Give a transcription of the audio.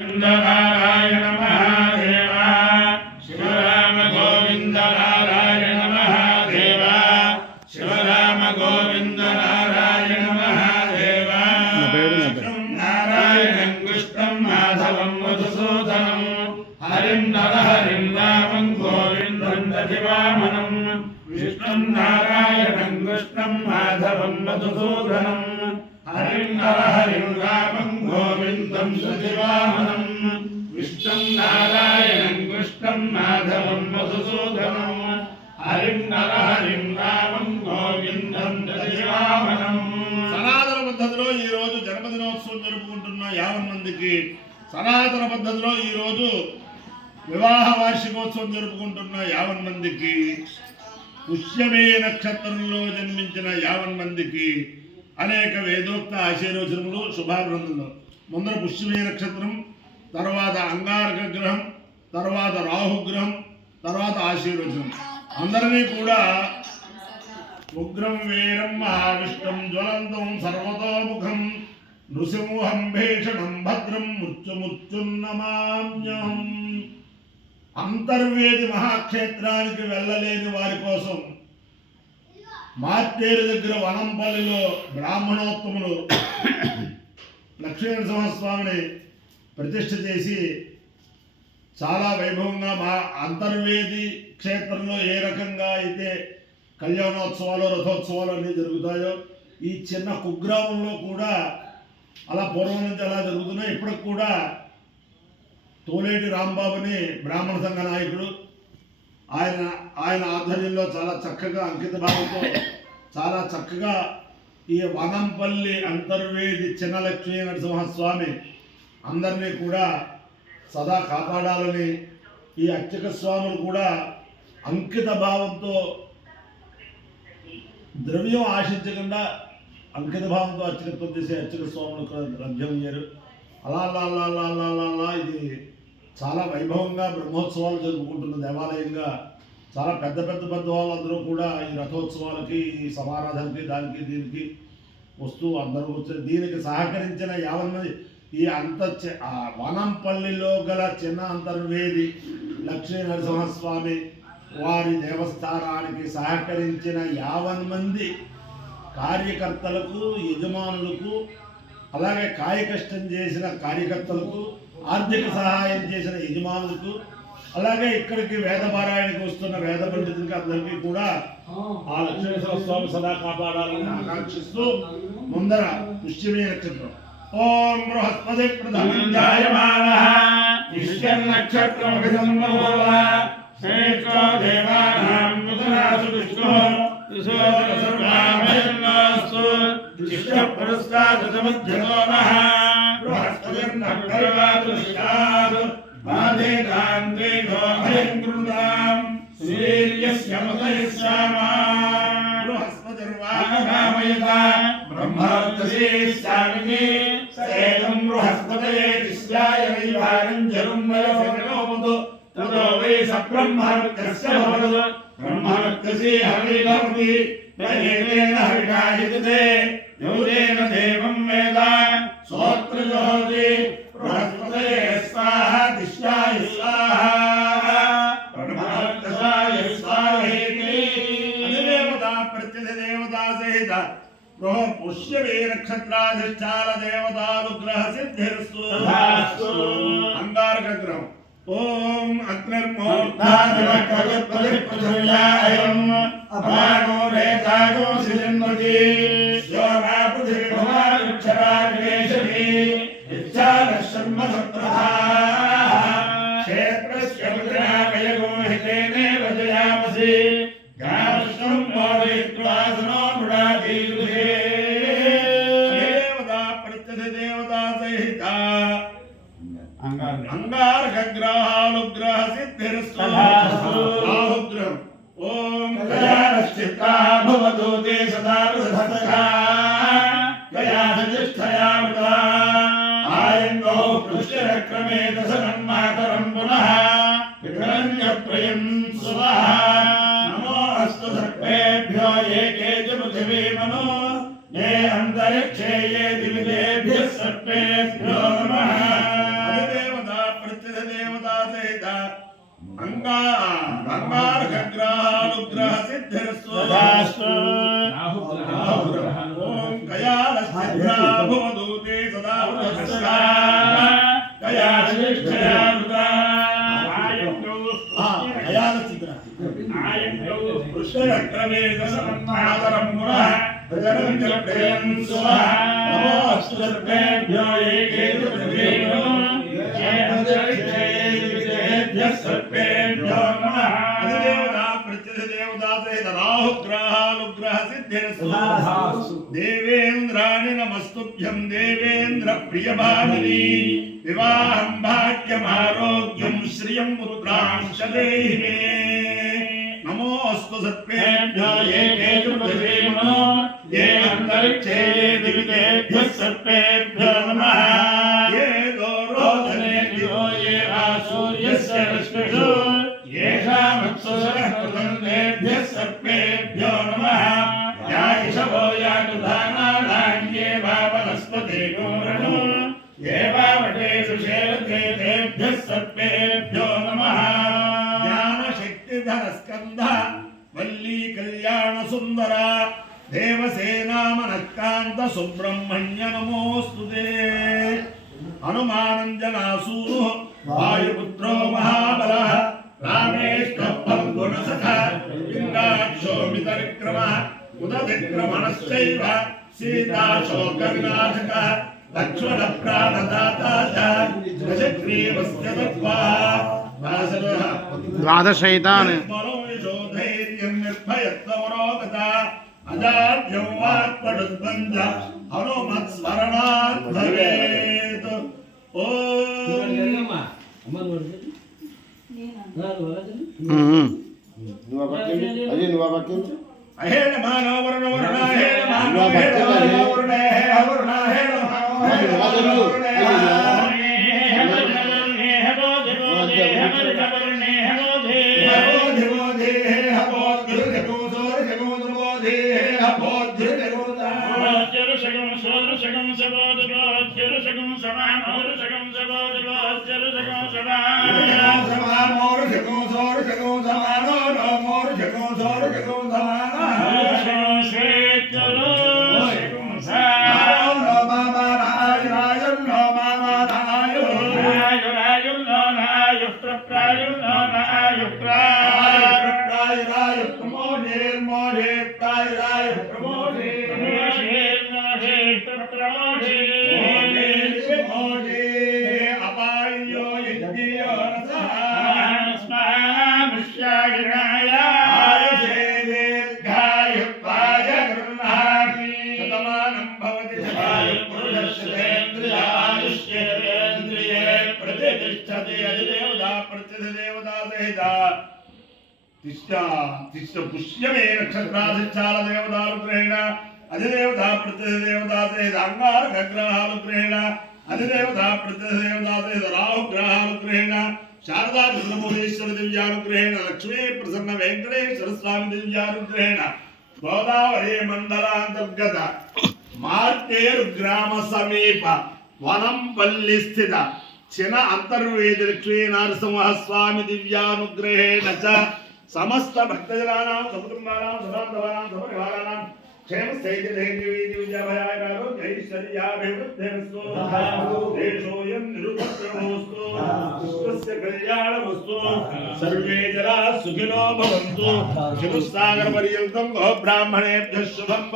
नारायण महादेव शिव राम गोविंद नारायण महादेव शिव राम गोविंद नारायण महादेव नारायणं कृष्णं माधवं मधुसूदनं हरिं नरहरिं रामं गोविन्दं दधिवामनं विष्णुं नारायणं कृष्णं माधवं मधुसूदनं हरिं नरहरिं रामं गोविन्दं दधिवामनं विष्णुं नारायणं कृष्णं माधवं मधुसूदनं हरिं नरहरिं रामं गोविन्दं दधिवामनं। సనాతన పద్ధతిలో ఈ రోజు జన్మదినోత్సవం జరుపుకుంటున్న 50 మందికి, సనాతన పద్ధతిలో ఈ రోజు వివాహ వార్షికోత్సవం జరుపుకుంటున్న 50 మందికి, పుష్యమే నక్షత్రంలో జన్మించిన 50 మందికి అనేక వేదోక్త ఆశీర్వచనములు శుభాభినందనలు. ముందర పుష్యమే నక్షత్రం, తర్వాత అంగారక గ్రహం, తర్వాత రాహుగ్రహం, తర్వాత ఆశీర్వచనం. అందరినీ కూడా ఉగ్రం వీరం మహావిష్ణుం జ్వలంతం సర్వతోముఖం నృసింహం భీషణం భద్రం మృత్యుముత్యున్నమామ్యహం. అంతర్వేది మహాక్షేత్రానికి వెళ్ళలేని వారి కోసం మార్టేరు దగ్గర వనంపల్లిలో బ్రాహ్మణోత్తములు లక్ష్మీనరసింహస్వామిని ప్రతిష్ఠ చేసి చాలా వైభవంగా మా అంతర్వేది క్షేత్రంలో ఏ రకంగా అయితే కళ్యాణోత్సవాలు రథోత్సవాలు అన్నీ జరుగుతాయో ఈ చిన్న కుగ్రామంలో కూడా అలా పూర్వం నుంచి అలా జరుగుతున్నాయి. ఇప్పటికి కూడా తోలేటి రాంబాబుని బ్రాహ్మణ సంఘ నాయకుడు, ఆయన ఆధ్వర్యంలో చాలా చక్కగా అంకిత భావంతో చాలా చక్కగా ఈ వనంపల్లి అంతర్వేది చిన్న లక్ష్మీ నరసింహస్వామి అందరినీ కూడా సదా కాపాడాలని, ఈ అర్చక స్వాములు కూడా అంకిత భావంతో ద్రవ్యం ఆశించకుండా అంకిత భావంతో అర్చకత్వం చేసే అర్చక స్వాములు లభ్యం అయ్యారు. అలా అలా అలా అలా అలా అలా అలా ఇది చాలా వైభవంగా బ్రహ్మోత్సవాలు జరుపుకుంటున్న దేవాలయంగా చాలా పెద్ద పెద్ద పెద్ద వాళ్ళందరూ కూడా ఈ రథోత్సవాలకి, ఈ సమారాధనకి, దానికి దీనికి వస్తూ అందరూ వచ్చారు. దీనికి సహకరించిన 50 మంది ఈ వనంపల్లిలో గల చిన్న అంతర్వేది లక్ష్మీ నరసింహస్వామి వారి దేవస్థానానికి సహకరించిన 50 మంది కార్యకర్తలకు, యజమానులకు, అలాగే కాయకష్టం చేసిన కార్యకర్తలకు, ఆర్థిక సహాయం చేసిన యజమానులకు, అలాగే ఇక్కడికి వేదపారాయణకి వస్తున్న వేద పండితులకి అందరికీ కూడా ఆ లక్ష్మీనరసింహస్వామి సదా కాపాడాలని ఆకాంక్షిస్తూ ముందర పుష్యమే నక్షత్రం ఓం బృహస్పతి ప్రథమం జాయమానః పుష్యం నక్షత్రం విధంబోవ శ్రేష్ఠో దేవానాం ముదనాసు విష్ణుః సర్వామయన్నాస్తు శిష్య పురస్కారమధ్యతో నః బృహస్పతిర్నః బాధేదాంద్రేణో భయం కృతాం సూర్యస్య మతయస్యామా బృహస్పతిర్వాగమామయత బ్రహ్మవర్చసేస్యామిని సేతం బృహస్పతయే దిశ్యాయ వైవారం జలం వయసోమతో తతో వై సబ్రహ్మవర్చస్య భవతు బ్రహ్మవర్చసే హవై భవతి తయేన హరికాయతే యోగేన దేవం వేద సోత్రజోతి బృహస్పతయే స్వాహ దిశ్యాయ స్వాహ బ్రహ్మవర్చసాయ స్వాహేతి అధిదేవతా ప్రత్యధిదేవతా సహిత పుష్యమే నక్షత్రాధిష్టాన దేవతానుగ్రహ సిద్ధిర్స్తు. అంగారక గ్రహం ఓం అగ్నిర్మోర్ధాదివకృపతిపృథివ్యాయం అపానో రేతాగో సిజన్మతి యోగా పృథివ్యక్షరానివేశమి ఇచ్ఛానశర్మ సప్రథాః క్షేత్రస్య పుత్రావయగో హితేనేవ జయామసి గామశ్వం మోదయిత్వా సనో మృడాదీరుధే. దేవతా ప్రత్యధిదేవతా సహిత అంగారక గ్రహానుగ్రహ సిద్ధిర్స్తు. రాహుగ్రహం ఓం గయానశ్చిత్తా భవతు తే సదా వృధతకా గయాధిష్ఠయామృతా ఆయంగో పుష్యరక్రమే దశనం మాతరం పునః విక్రమ్యప్రయం సువః నమో అస్తు సర్వేభ్యో ఏకే చ పృథివీ మనో ఏ అంతరిక్షే ఏ దివిదేభ్యः సర్వేభ్యో నమః. అంగారగ్రహానుగ్రహ సిద్ధిర్స్వధాస్తు ఓం కయాలసిద్ధ్యాభవదూతే సదా దేవేంద్రాణి నమస్తుభ్యం దేవేంద్ర ప్రియభామిని వివాహం భాగ్యమారోగ్యం శ్రియం పుత్రాంశ దేహి మే నమోస్తు సర్పేభ్యో ఏ కేతుర్దేవో ఏ అంతరిక్షే దివితేభ్యః సర్పేభ్యో నమః ఏ దోరోధనే దివో ఏ సూర్యస్య రశ్మిషు येषामत्सुरः सर्पेभ्यो नमः यायिषवो यातुधानानान्येवा वनस्पतिको रणो येवावटेषु शेरते तेभ्यः सर्पेभ्यो नमः ज्ञानशक्तिधरस्कन्ध वल्ली कल्याणसुन्दर देवसेनामनःकान्त सुब्रह्मण्य नमोऽस्तुते हनुमानञ्जनासूनुः वायुपुत्रो महाबलः रामेष्टं गुणसखा पिण्डाक्षोमितविक्रमः उदतिक्रमणश्चैव सीताशोकविनाशकः लक्ष्मणप्राणदाता च दशग्रीवस्य दत्त्वा द्वादशैतान् धैर्यं निर्भयत्वमरोगता अजाड्यं वाक्पटुद्वन्द्व हनुमत्स्मरणात् भवेत् ॐ अहेण मानव वरुण वरुण अहेण मानव अहेण मानव वरुण अहेण वरुण अहेण मानव अहेण वरुण पुष्यमे नक्षत्राधिष्ठान देवतानुग्रहेण अधिदेवता प्रतिदेवता सहित अंगारग्रहानुग्रहेण अधिदेवता प्रतिदेवता सहित राहुग्रहानुग्रहेण शारदा चंद्रमौळीश्वर दिव्यानुग्रहेण लक्ष्मी प्रसन्न वेंकटेश्वर स्वामी दिव्यानुग्रहेण गोदावरी मंडलांतर्गत मार्केर ग्राम समीप वनंपल्ली स्थित चिन अंतर्वेद लक्ष्मी नरसिंह स्वामी दिव्यानुग्रहेण च समस्त भक्तजनानां सकुटुंबानां सबान्धवानां सपरिवाराणां क्षेम स्थैर्य धैर्य विजयाभयाय ऐश्वर्याभिवृद्धिरस्तु देशोऽयं निरुपद्रवोऽस्तु विश्वस्य कल्याणमस्तु सर्वे जनाः सुखिनो भवन्तु चतुस्सागरपर्यन्तं गो ब्राह्मणेभ्यः शुभं